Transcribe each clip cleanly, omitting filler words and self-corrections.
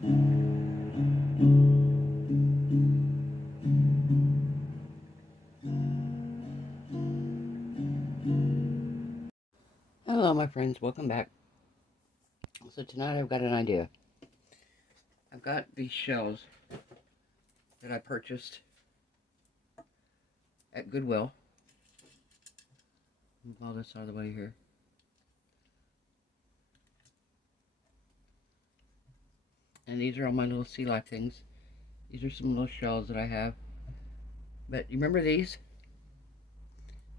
Hello my friends, welcome back. So tonight I've got an idea. I've got these shells that I purchased at Goodwill. Move all this out of the way here. And these are all my little sea life things. These are some little shells that I have. But you remember these?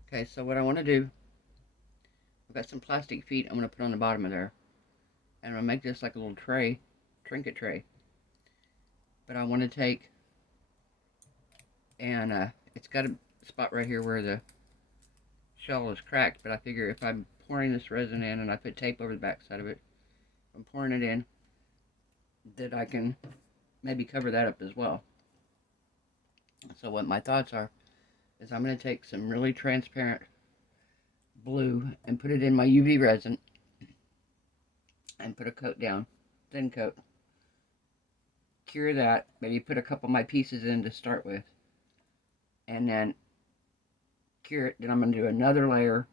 Okay, so what I want to do, I've got some plastic feet I'm going to put on the bottom of there. And I'm going to make this like a little tray, trinket tray. But I want to take, and it's got a spot right here where the shell is cracked. But I figure if I'm pouring this resin in and I put tape over the back side of it, I'm pouring it in, that I can maybe cover that up as well. So what my thoughts are is I'm going to take some really transparent blue and put it in my UV resin and put a coat down, thin coat. Cure that, maybe put a couple of my pieces in to start with, and then cure it. Then I'm going to do another layer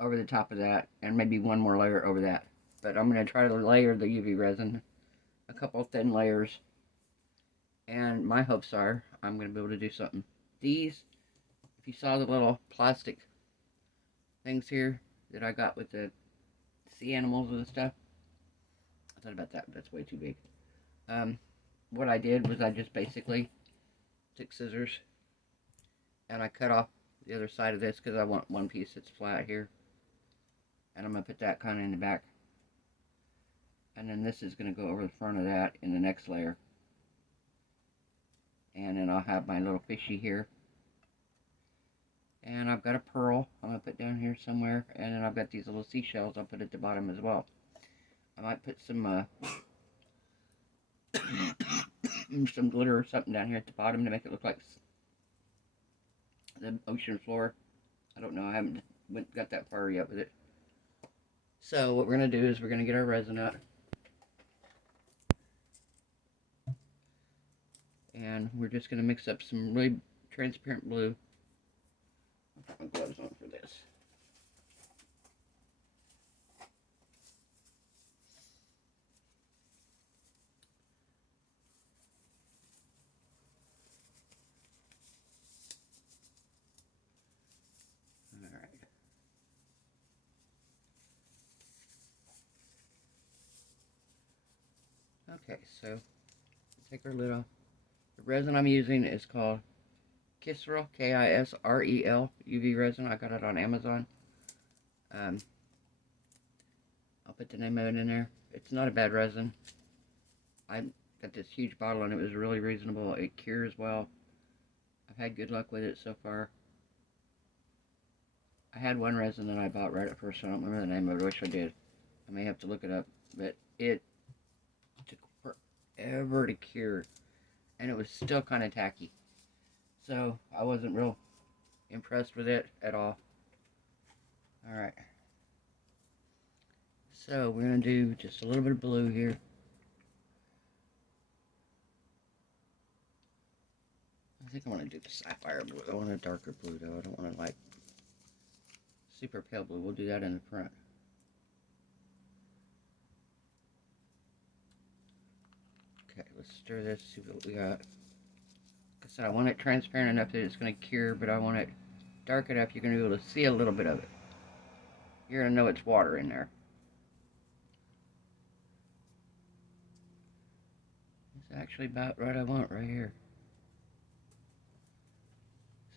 over the top of that, and maybe one more layer over that. But I'm going to try to layer the UV resin, a couple of thin layers, and my hopes are I'm going to be able to do something. These, if you saw the little plastic things here that I got with the sea animals and stuff, I thought about that, but that's way too big. What I did was I just basically took scissors and I cut off the other side of this because I want one piece that's flat here, and I'm going to put that kind of in the back, and then this is going to go over the front of that in the next layer, and then I'll have my little fishy here, and I've got a pearl I'm going to put down here somewhere, and then I've got these little seashells I'll put at the bottom as well. I might put some some glitter or something down here at the bottom to make it look like the ocean floor. I don't know, I haven't got that far yet with it. So what we're going to do is we're going to get our resin out, and we're just going to mix up some really transparent blue. I'll put my gloves on for this. Alright. Okay, so take our lid off. The resin I'm using is called Kisrel, Kisrel UV resin. I got it on Amazon. I'll put the name of it in there. It's not a bad resin. I got this huge bottle and it was really reasonable. It cures well. I've had good luck with it so far. I had one resin that I bought right at first. I don't remember the name of it. I wish I did. I may have to look it up. But it took forever to cure, and it was still kind of tacky. So I wasn't real impressed with it at all. Alright. So we're going to do just a little bit of blue here. I think I want to do the sapphire blue. I want a darker blue though. I don't want to like super pale blue. We'll do that in the front. Okay, let's stir this, see what we got. Like I said, I want it transparent enough that it's going to cure, but I want it dark enough you're going to be able to see a little bit of it. You're going to know it's water in there. It's actually about right I want right here.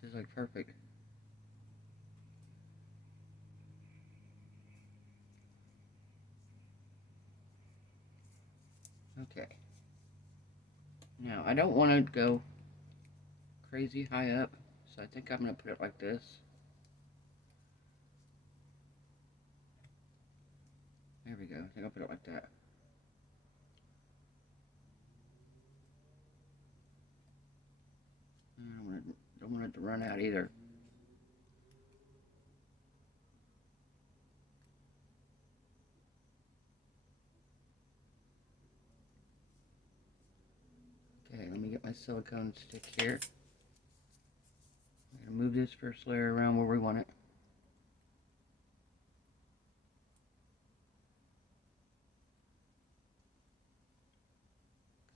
This is like perfect. Okay. Now, I don't want to go crazy high up, so I think I'm going to put it like this. There we go. I think I'll put it like that. I don't want it to run out either. my silicone stick here. I'm going to move this first layer around where we want it.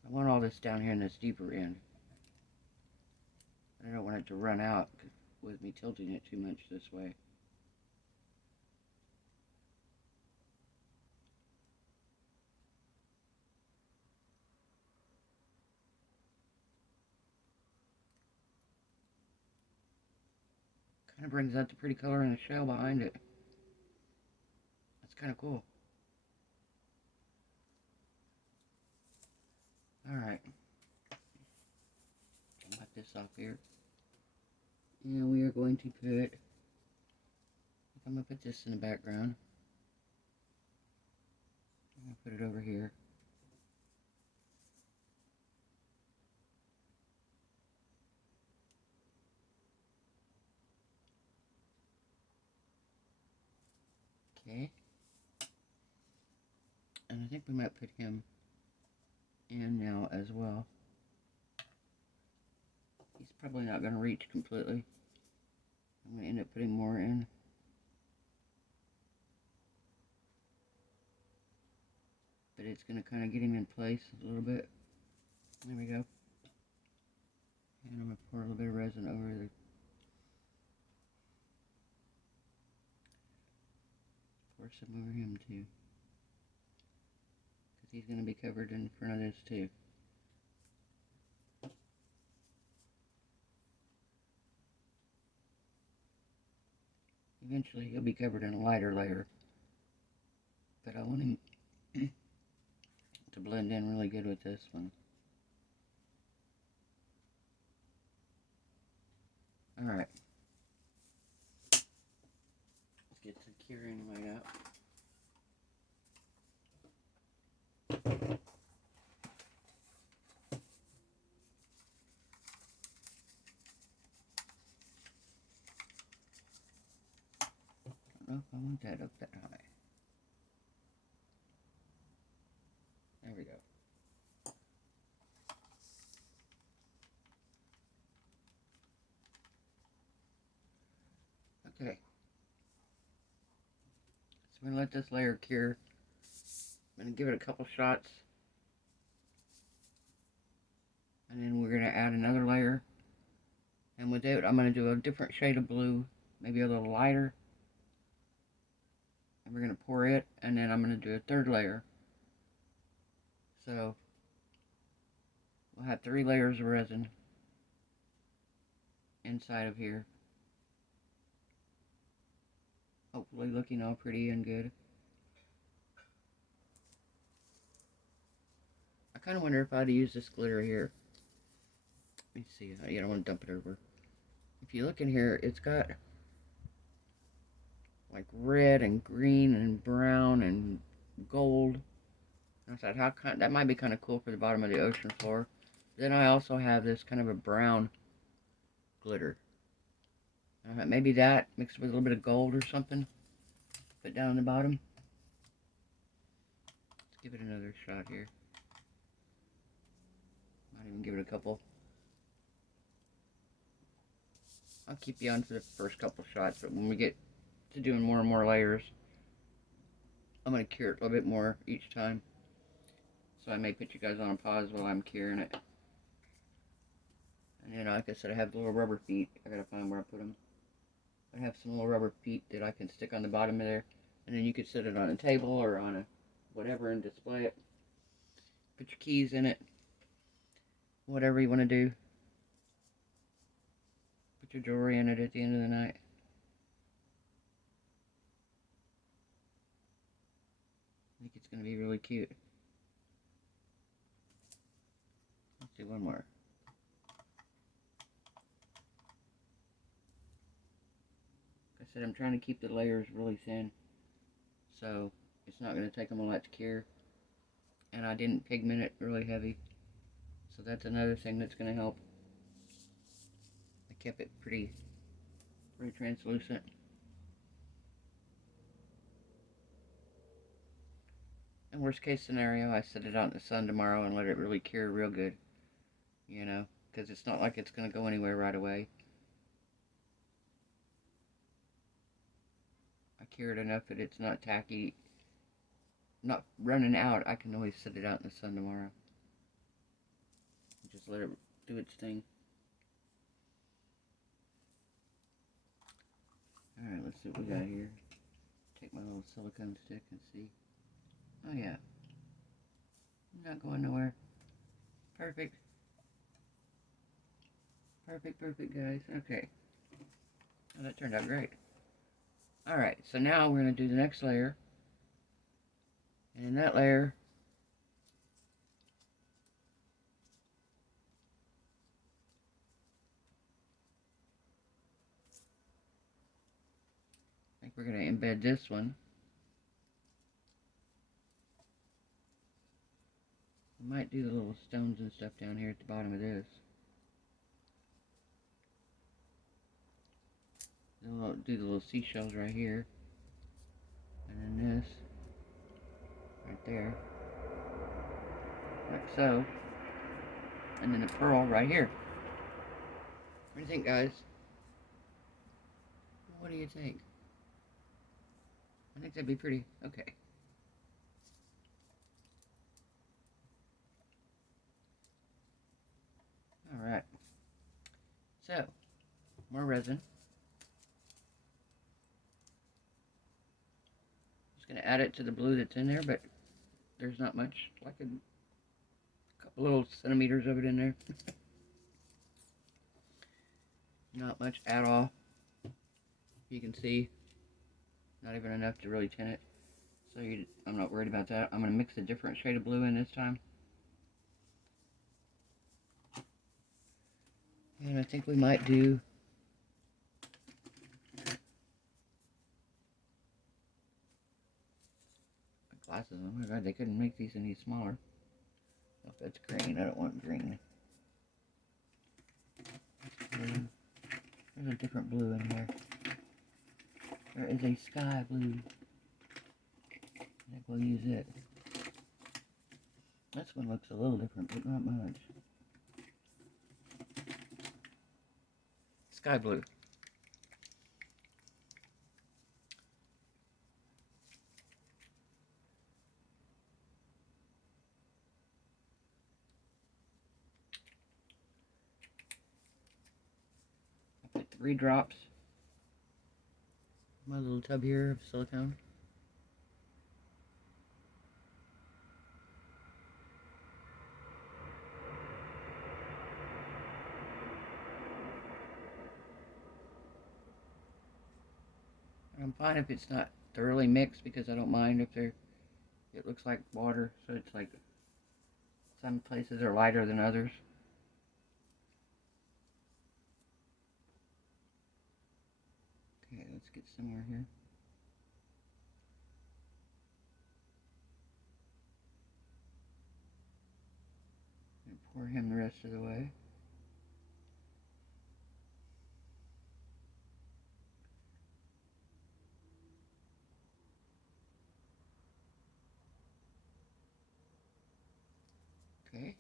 I want all this down here in this deeper end. I don't want it to run out with me tilting it too much this way. Kind of brings out the pretty color in the shell behind it. That's kind of cool. Alright. I'll wipe this off here. And we are going to put, I'm going to put this in the background. I'm going to put it over here. Okay. And I think we might put him in now as well. He's probably not going to reach completely. I'm going to end up putting more in. But it's going to kind of get him in place a little bit. There we go. And I'm going to pour a little bit of resin over the pour some over him too. Because he's going to be covered in front of this too. Eventually he'll be covered in a lighter layer. But I want him to blend in really good with this one. Alright. Let's get the curing light out. I don't know if I want that up that high. There we go. Okay. So I'm going to let this layer cure. I'm going to give it a couple shots. And then we're going to add another layer. And with it, I'm going to do a different shade of blue. Maybe a little lighter. And we're going to pour it. And then I'm going to do a third layer. So we'll have 3 layers of resin inside of here. Hopefully looking all pretty and good. I kind of wonder if I'd use this glitter here. Let me see. I don't want to dump it over. If you look in here, it's got like red and green and brown and gold. I thought, that might be kind of cool for the bottom of the ocean floor. Then I also have this kind of a brown glitter. Maybe that mixed with a little bit of gold or something. Put down on the bottom. Let's give it another shot here. Might even give it a couple. I'll keep you on for the first couple shots, but when we get to doing more and more layers, I'm going to cure it a little bit more each time. So I may put you guys on a pause while I'm curing it. And then, like I said, I have the little rubber feet. I gotta find where I put them. I have some little rubber feet that I can stick on the bottom of there. And then you could set it on a table or on a whatever and display it. Put your keys in it. Whatever you want to do. Put your jewelry in it at the end of the night. I think it's going to be really cute. Let's do one more. Like I said, I'm trying to keep the layers really thin. So it's not going to take them a lot to cure. And I didn't pigment it really heavy. So that's another thing that's going to help. I kept it pretty translucent. And worst case scenario, I set it out in the sun tomorrow and let it really cure real good. you know, because it's not like it's going to go anywhere right away. I cure it enough that it's not tacky, not running out. I can always sit it out in the sun tomorrow. Just let it do its thing. Alright, let's see what we got here. Take my little silicone stick and see. Oh yeah. Not going nowhere. Perfect. Perfect, perfect, guys. Okay. Oh, that turned out great. Alright, so now we're going to do the next layer. And in that layer, I think we're going to embed this one. I might do the little stones and stuff down here at the bottom of this. Do the little seashells right here. And then this. Right there. Like so. And then the pearl right here. What do you think, guys? What do you think? I think that'd be pretty. Okay. Alright. So, more resin. Just going to add it to the blue that's in there, but there's not much. Like a couple little centimeters of it in there. Not much at all. You can see, not even enough to really tint it. So I'm not worried about that. I'm going to mix a different shade of blue in this time. And I think we might do glasses. Oh my god, they couldn't make these any smaller. Oh, that's green. I don't want green. There's a different blue in here. There is a sky blue. I think we'll use it. This one looks a little different, but not much. Sky blue. I put 3 drops in my little tub here of silicone. I'm fine if it's not thoroughly mixed because I don't mind if it looks like water, so it's like some places are lighter than others. Okay, let's get some more here. And pour him the rest of the way. Okay.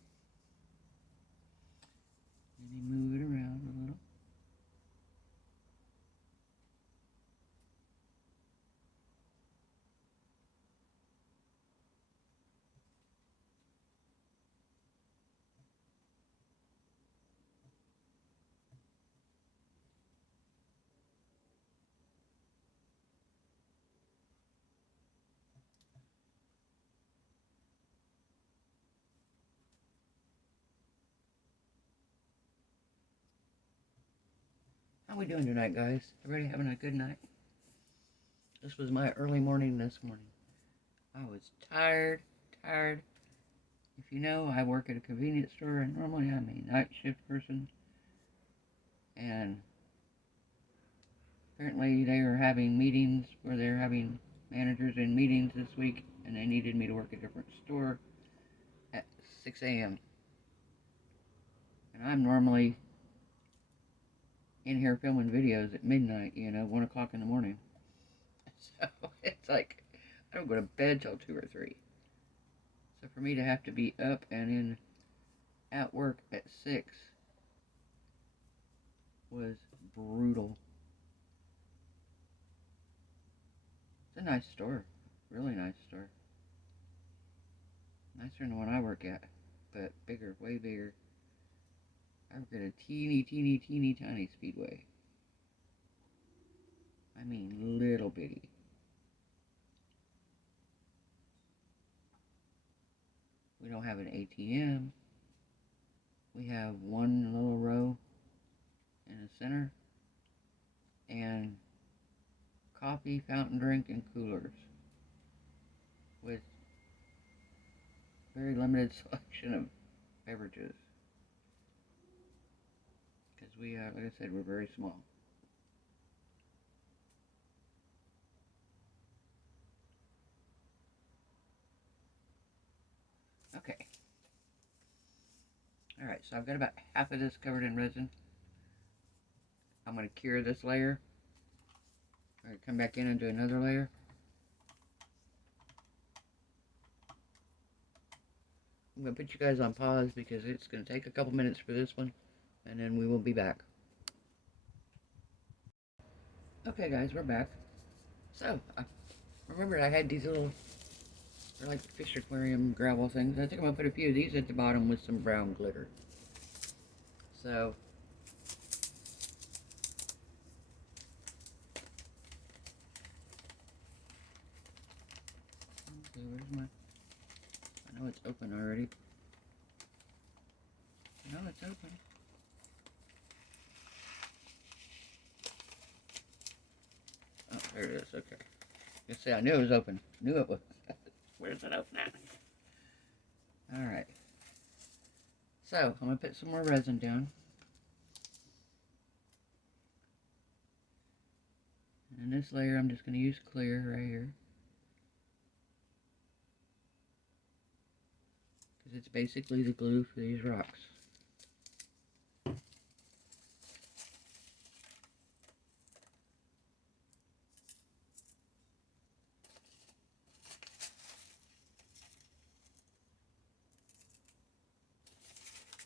Maybe move it around a little. How we doing tonight, guys? Everybody having a good night? This was my early morning this morning. I was tired. If you know, I work at a convenience store, and normally I'm a night shift person. And apparently they are having meetings where they're having managers in meetings this week, and they needed me to work a different store at 6 a.m. And I'm normally in here filming videos at midnight, 1 o'clock in the morning. So it's like, I don't go to bed till 2 or 3. So for me to have to be up and in at work at 6 was brutal. It's a nice store. Really nice store. Nicer than the one I work at, but bigger, way bigger. I work at a teeny tiny speedway. I mean, little bitty. We don't have an ATM. We have one little row in the center, and coffee, fountain drink, and coolers with very limited selection of beverages. Because we, like I said, we're very small. Okay. Alright, so I've got about half of this covered in resin. I'm going to cure this layer. I'm going to come back in and do another layer. I'm going to put you guys on pause because it's going to take a couple minutes for this one, and then we will be back. Okay guys, we're back. So, I remembered I had these little, they're like fish aquarium gravel things. I think I'm going to put a few of these at the bottom with some brown glitter. So, okay, where's my, I know it's open already. I know it's open. Oh, there it is, okay. You see, I knew it was open. Knew it was. Where's it open at? Alright. So, I'm going to put some more resin down. And in this layer, I'm just going to use clear right here. Because it's basically the glue for these rocks.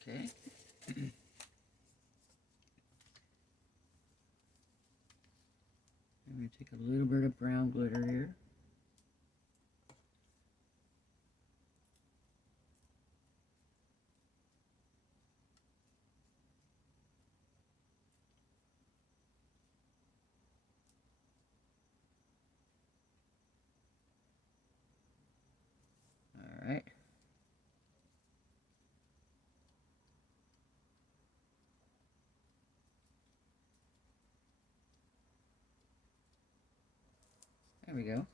Okay. I'm going to take a little bit of brown glitter here. Alright. There we go.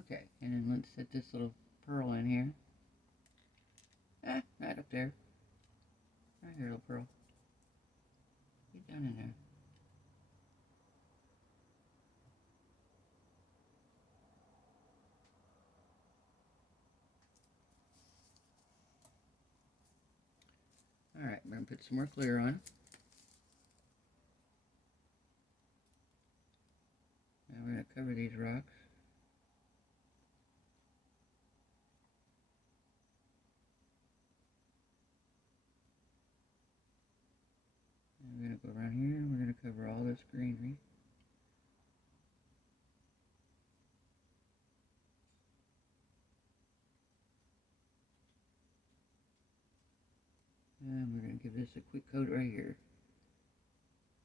Okay, and then let's set this little pearl in here. Right up there. Right here, little pearl. Get down in there. Alright, I'm going to put some more clear on. Now we're going to cover these rocks. And we're going to go around here and we're going to cover all this greenery. And we're going to give this a quick coat right here.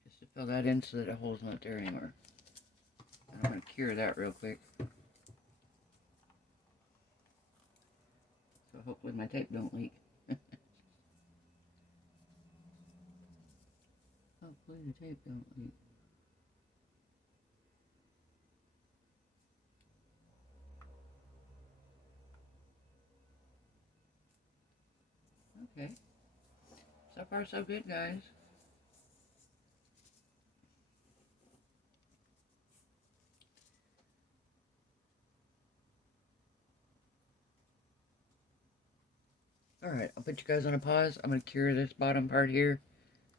Just to fill that in so that the hole's not there anymore. And I'm going to cure that real quick. So hopefully my tape don't leak. Hopefully the tape don't leak. Okay. So far so good, guys. Alright, I'll put you guys on a pause. I'm going to cure this bottom part here.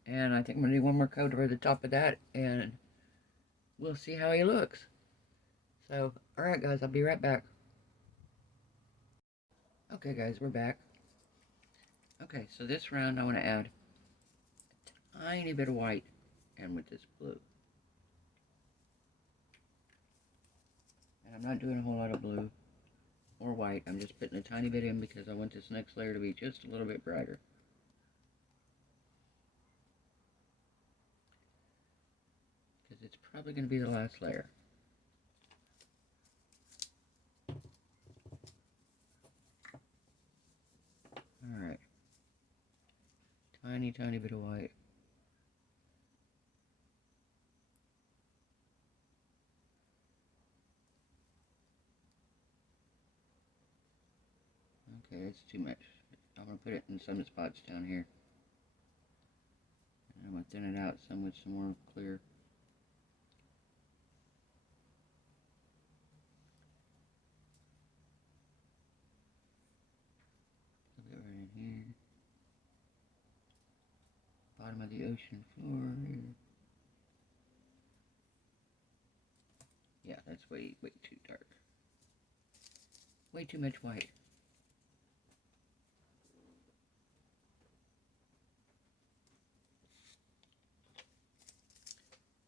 And I think I'm going to do one more coat over the top of that, and we'll see how he looks. So, alright guys, I'll be right back. Okay guys, we're back. Okay, so this round I want to add a tiny bit of white and with this blue. And I'm not doing a whole lot of blue or white. I'm just putting a tiny bit in because I want this next layer to be just a little bit brighter. Because it's probably going to be the last layer. Alright. Tiny, tiny bit of white. Okay, that's too much. I'm going to put it in some spots down here. And I'm going to thin it out some with some more clear. Put it right in here. Bottom of the ocean floor here. Yeah, that's way too dark. Way too much white.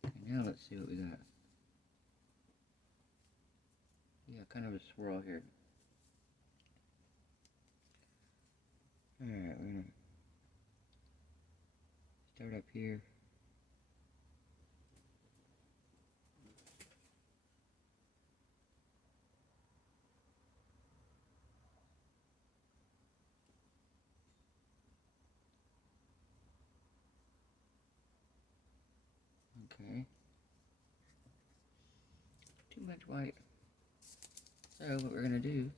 Okay, now let's see what we got. Yeah, kind of a swirl here. Alright, we're gonna start up here. Okay. Too much white. So what we're gonna do,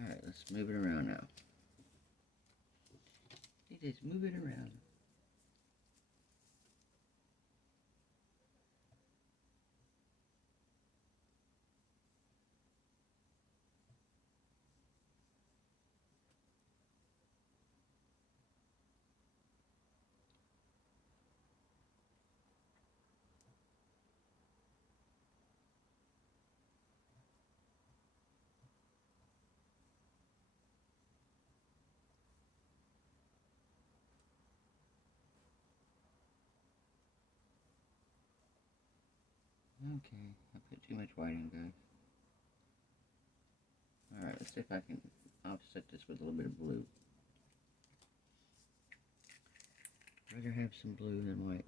alright, let's move it around now. Just move it around. Okay, I put too much white in, guys. Alright, let's see if I can offset this with a little bit of blue. I'd rather have some blue than white.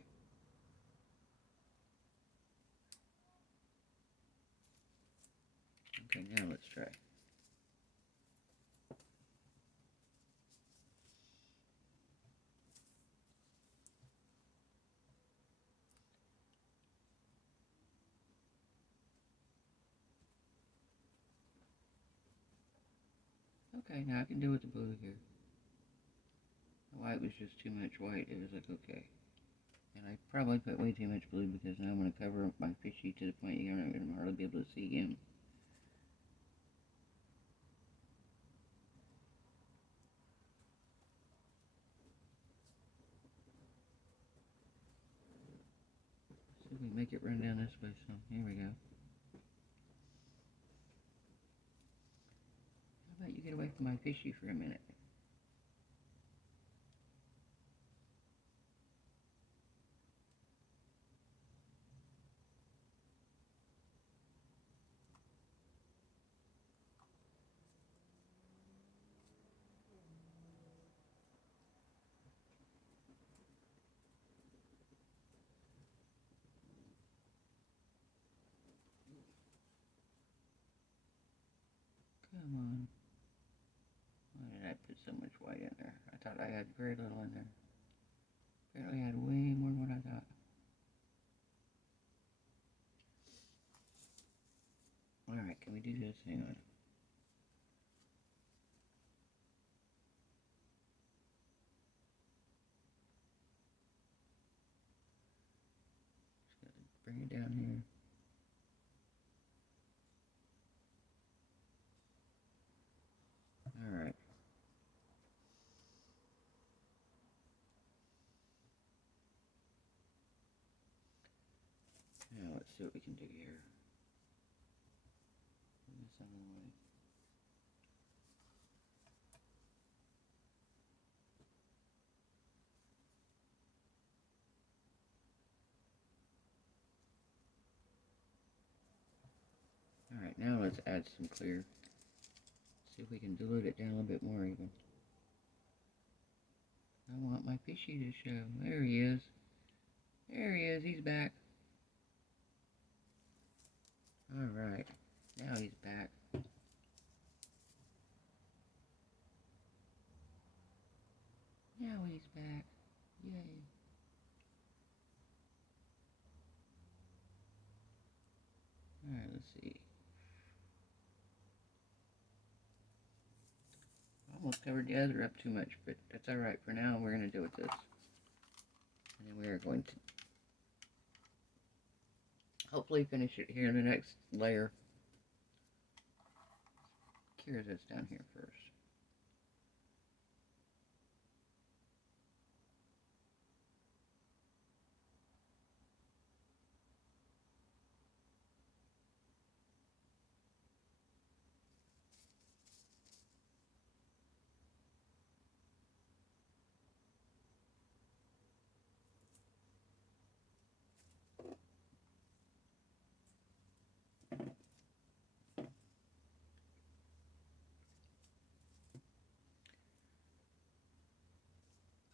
Okay, now let's try. Okay, now I can do with the blue here. The white was just too much white. It was like, okay. And I probably put way too much blue because now I'm going to cover up my fishy to the point you're not going to hardly be able to see him. So we make it run down this way some. Here we go. How about you get away from my fishy for a minute? Come on. Why did I put so much white in there? I thought I had very little in there. Apparently I had way more than what I thought. Alright, can we do this? Hang on. see what we can do here. Move this out of the way. Alright, now let's add some clear. See if we can dilute it down a little bit more even. I want my fishy to show. There he is. There he is. He's back. Alright. Now he's back. Now he's back. Yay. Alright, let's see. Almost covered the other up too much, but that's alright for now. We're going to do it this. And then we are going to hopefully finish it here in the next layer. Cure this down here first.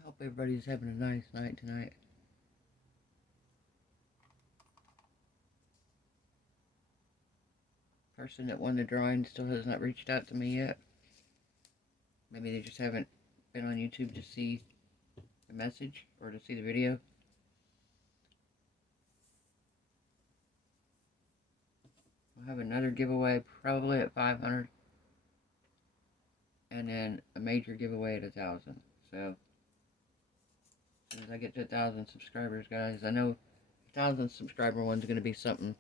Hope everybody's having a nice night tonight. Person that won the drawing still has not reached out to me yet. Maybe they just haven't been on YouTube to see the message or to see the video. We'll have another giveaway probably at 500. And then a major giveaway at 1,000. So as soon as I get to 1,000 subscribers, guys, I know 1,000 subscriber one's going to be something.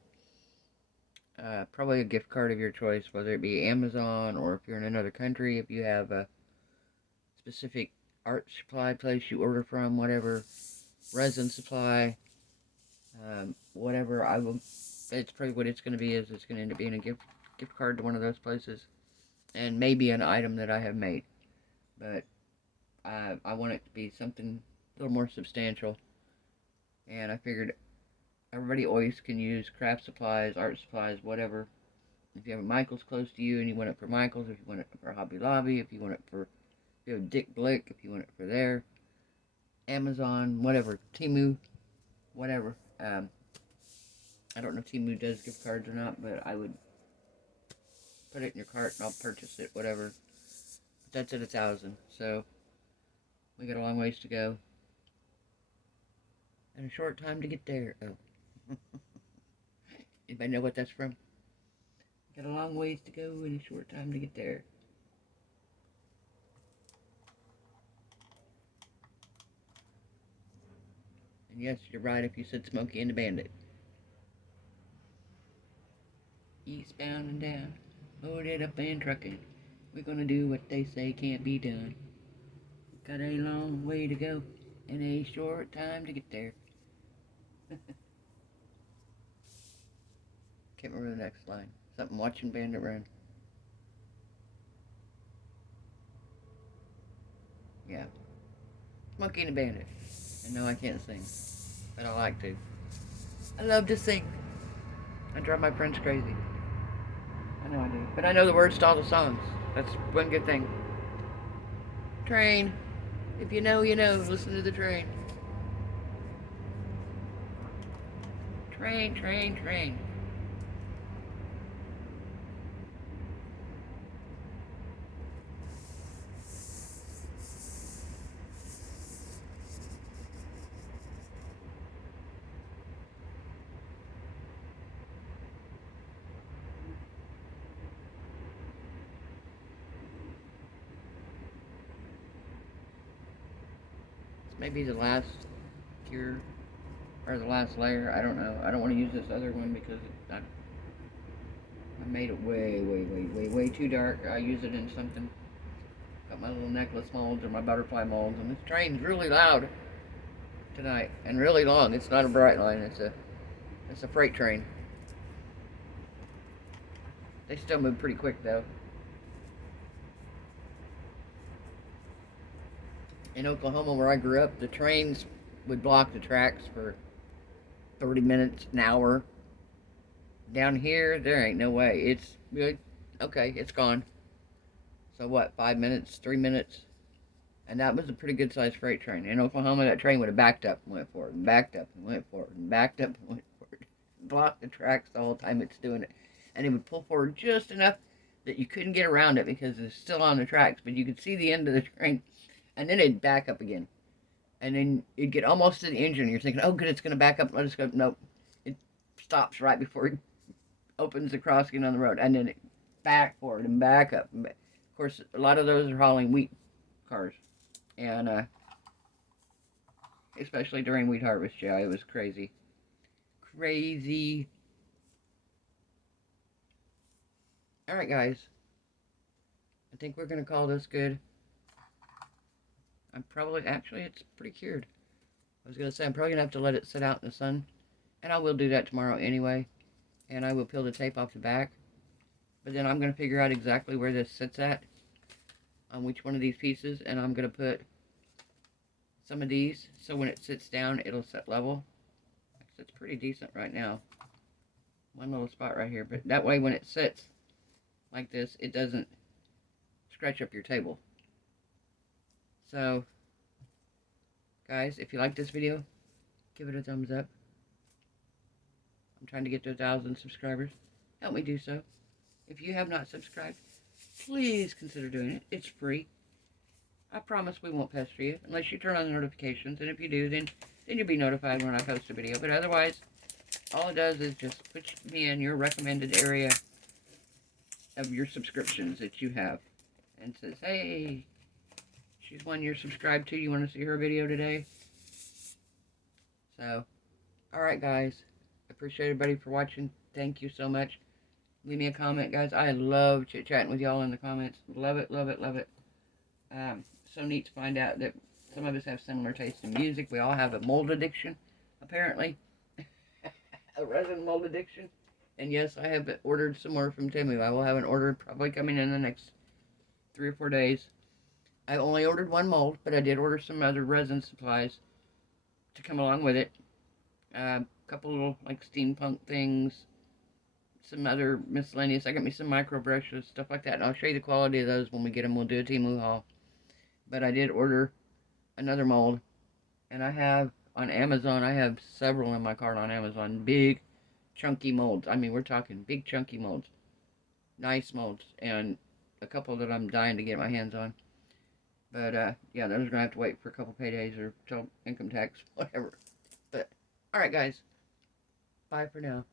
Probably a gift card of your choice, whether it be Amazon or if you're in another country, if you have a specific art supply place you order from, whatever, resin supply, whatever. It's probably what it's going to be. Is it's going to end up being a gift card to one of those places, and maybe an item that I have made. But I want it to be something a little more substantial, and I figured everybody always can use craft supplies, art supplies, whatever. If you have a Michael's close to you and you want it for Michael's, if you want it for Hobby Lobby, if you want it for, if you have Dick Blick, if you want it for there, Amazon, whatever, Temu, whatever. I don't know if Temu does gift cards or not, but I would put it in your cart and I'll purchase it, whatever. But that's at 1,000, so we got a long ways to go. And a short time to get there. Oh. Anybody know what that's from? Got a long ways to go and a short time to get there. And yes, you're right if you said Smokey and the Bandit. Eastbound and down, loaded up and trucking. We're gonna do what they say can't be done. Got a long way to go and a short time to get there. Can't remember the next line. Something watching Bandit run. Yeah. Smokey and the Bandit. And no, I can't sing. But I like to. I love to sing. I drive my friends crazy. I know I do. But I know the words to all the songs. That's one good thing. Train. If you know, you know. Listen to the train. Train, train, train. Maybe the last cure, or the last layer, I don't know. I don't want to use this other one because I made it way too dark. I use it in something. Got my little necklace molds or my butterfly molds, and this train's really loud tonight, and really long. It's not a bright line, it's a freight train. They still move pretty quick though. In Oklahoma, where I grew up, the trains would block the tracks for 30 minutes, an hour. Down here, there ain't no way. It's good. Okay, it's gone. So what, 5 minutes, 3 minutes? And that was a pretty good sized freight train. In Oklahoma, that train would have backed up and went forward, and backed up and went forward, and backed up and went forward. Blocked the tracks the whole time it's doing it. And it would pull forward just enough that you couldn't get around it because it's still on the tracks, but you could see the end of the train. And then it'd back up again. And then it'd get almost to the engine. You're thinking, oh, good, it's going to back up. Let us go. Nope. It stops right before it opens the crossing on the road. And then it back forward and back up. Of course, a lot of those are hauling wheat cars. And especially during wheat harvest, yeah, it was crazy. Crazy. All right, guys. I think we're going to call this good. I'm probably, actually, it's pretty cured. I was going to say, I'm probably going to have to let it sit out in the sun. And I will do that tomorrow anyway. And I will peel the tape off the back. But then I'm going to figure out exactly where this sits at on which one of these pieces. And I'm going to put some of these so when it sits down, it'll sit level. It's pretty decent right now. One little spot right here. But that way when it sits like this, it doesn't scratch up your table. So, guys, if you like this video, give it a thumbs up. I'm trying to get to 1,000 subscribers. Help me do so. If you have not subscribed, please consider doing it. It's free. I promise we won't pester you unless you turn on the notifications. And if you do, then you'll be notified when I post a video. But otherwise, all it does is just put me in your recommended area of your subscriptions that you have. And says, hey, she's one you're subscribed to. You want to see her video today? So, alright guys. I appreciate everybody for watching. Thank you so much. Leave me a comment, guys. I love chit-chatting with y'all in the comments. Love it, love it, love it. So neat to find out that some of us have similar taste in music. We all have a mold addiction, apparently. A resin mold addiction. And yes, I have ordered some more from Temu. I will have an order probably coming in the next 3 or 4 days. I only ordered one mold, but I did order some other resin supplies to come along with it. A couple little, like, steampunk things. Some other miscellaneous. I got me some micro brushes, stuff like that. And I'll show you the quality of those when we get them. We'll do a Temu haul. But I did order another mold. And I have, on Amazon, I have several in my cart on Amazon. Big, chunky molds. I mean, we're talking big, chunky molds. Nice molds. And a couple that I'm dying to get my hands on. But, yeah, those are going to have to wait for a couple paydays or till income tax, whatever. But, alright, guys. Bye for now.